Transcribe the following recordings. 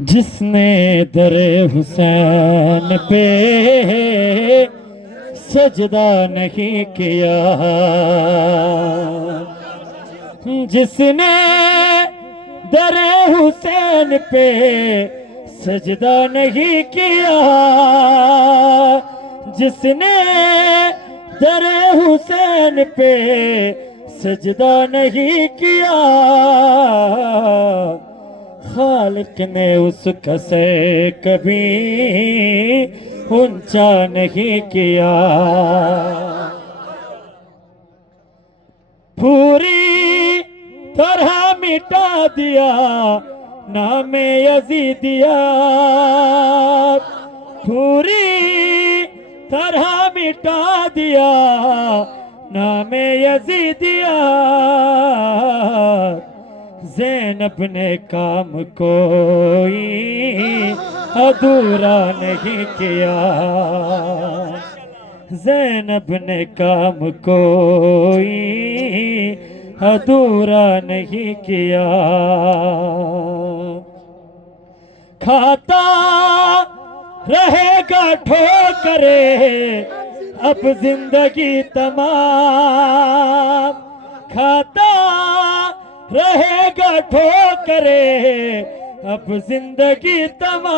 جس نے در حسین پہ سجدہ نہیں کیا، جس نے در حسین پہ سجدہ نہیں کیا، جس نے در حسین پہ سجدہ نہیں کیا، خالق نے اس کا سر کبھی اونچا نہیں کیا۔ پوری طرح مٹا دیا نام یزیدیہ، پوری طرح مٹا دیا نام یزیدیہ۔ زینب نے کام کوئی ادھورا نہیں کیا، زینب نے کام کوئی ادھورا نہیں کیا۔ کھاتا رہے گا ٹھوکرے اب زندگی تمام، کھاتا رہے گا ٹھوکرے اب زندگی تمام۔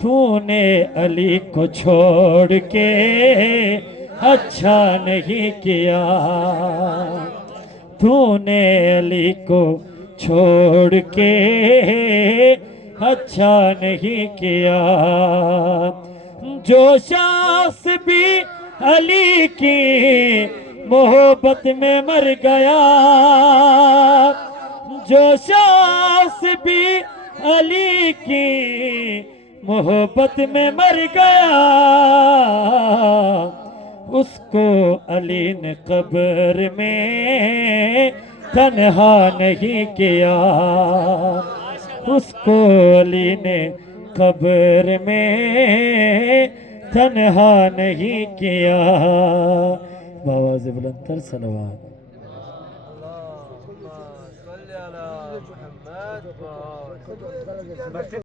تو نے علی کو چھوڑ کے اچھا نہیں کیا، تو نے علی کو چھوڑ کے اچھا نہیں کیا۔ جو شخص بھی علی کی محبت میں مر گیا، جو شخص بھی علی کی محبت میں مر گیا، اس کو علی نے قبر میں تنہا نہیں کیا، اس کو علی نے قبر میں تنہا نہیں کیا۔ بآواز بلند تر صلوات۔